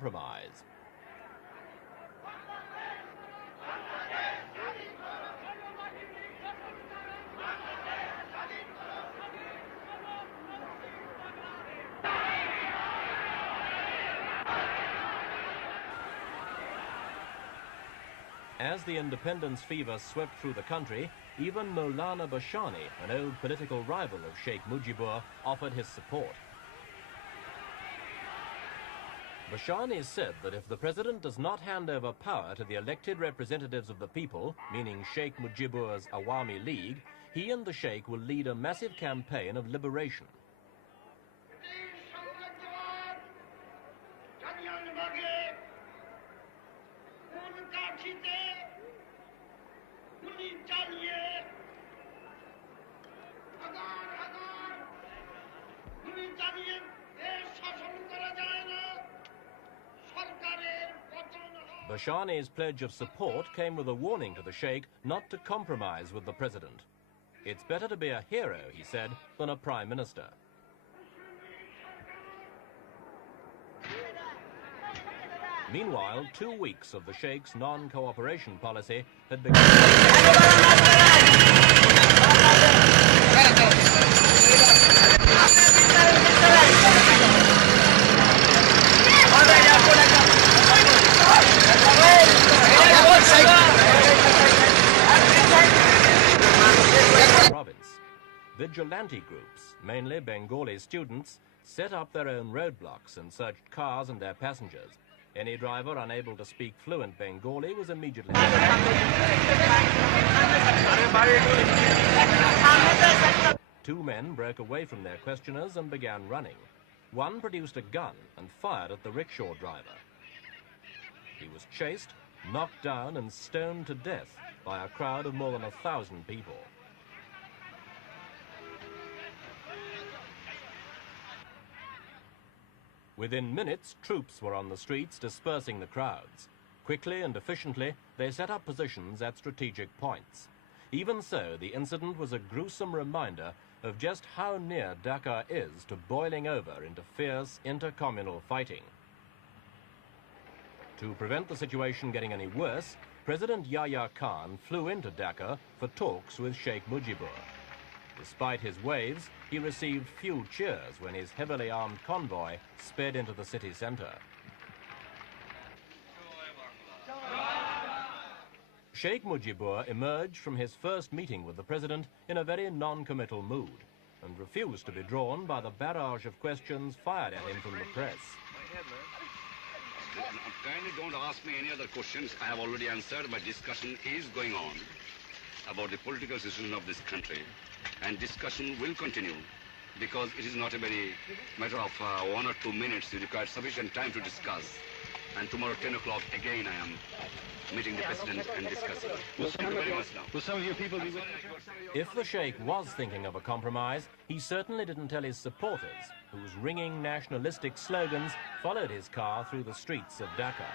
compromise. As the independence fever swept through the country, even Maulana Bashani, an old political rival of Sheikh Mujibur, offered his support. Bashani said that if the president does not hand over power to the elected representatives of the people, meaning Sheikh Mujibur's Awami League, he and the Sheikh will lead a massive campaign of liberation. Bashani's pledge of support came with a warning to the Sheikh not to compromise with the president. It's better to be a hero, he said, than a prime minister. Meanwhile, 2 weeks of the Sheikh's non-cooperation policy had begun. Province. Vigilante groups, mainly Bengali students, set up their own roadblocks and searched cars and their passengers. Any driver unable to speak fluent Bengali was immediately... 2 men broke away from their questioners and began running. One produced a gun and fired at the rickshaw driver. He was chased, knocked down and stoned to death by a crowd of more than 1,000 people. Within minutes, troops were on the streets dispersing the crowds. Quickly and efficiently, they set up positions at strategic points. Even so, the incident was a gruesome reminder of just how near Dhaka is to boiling over into fierce intercommunal fighting. To prevent the situation getting any worse, President Yahya Khan flew into Dhaka for talks with Sheikh Mujibur. Despite his waves, he received few cheers when his heavily armed convoy sped into the city centre. Sheikh Mujibur emerged from his first meeting with the president in a very non-committal mood and refused to be drawn by the barrage of questions fired at him from the press. Kindly don't ask me any other questions. I have already answered. My discussion is going on about the political situation of this country. And discussion will continue because it is not a very matter of 1 or 2 minutes. You require sufficient time to discuss. And tomorrow 10 o'clock again I am meeting the president and discussing. Thank you very much now. Will some of your people be with If the Sheikh was thinking of a compromise, he certainly didn't tell his supporters, whose ringing nationalistic slogans followed his car through the streets of Dhaka.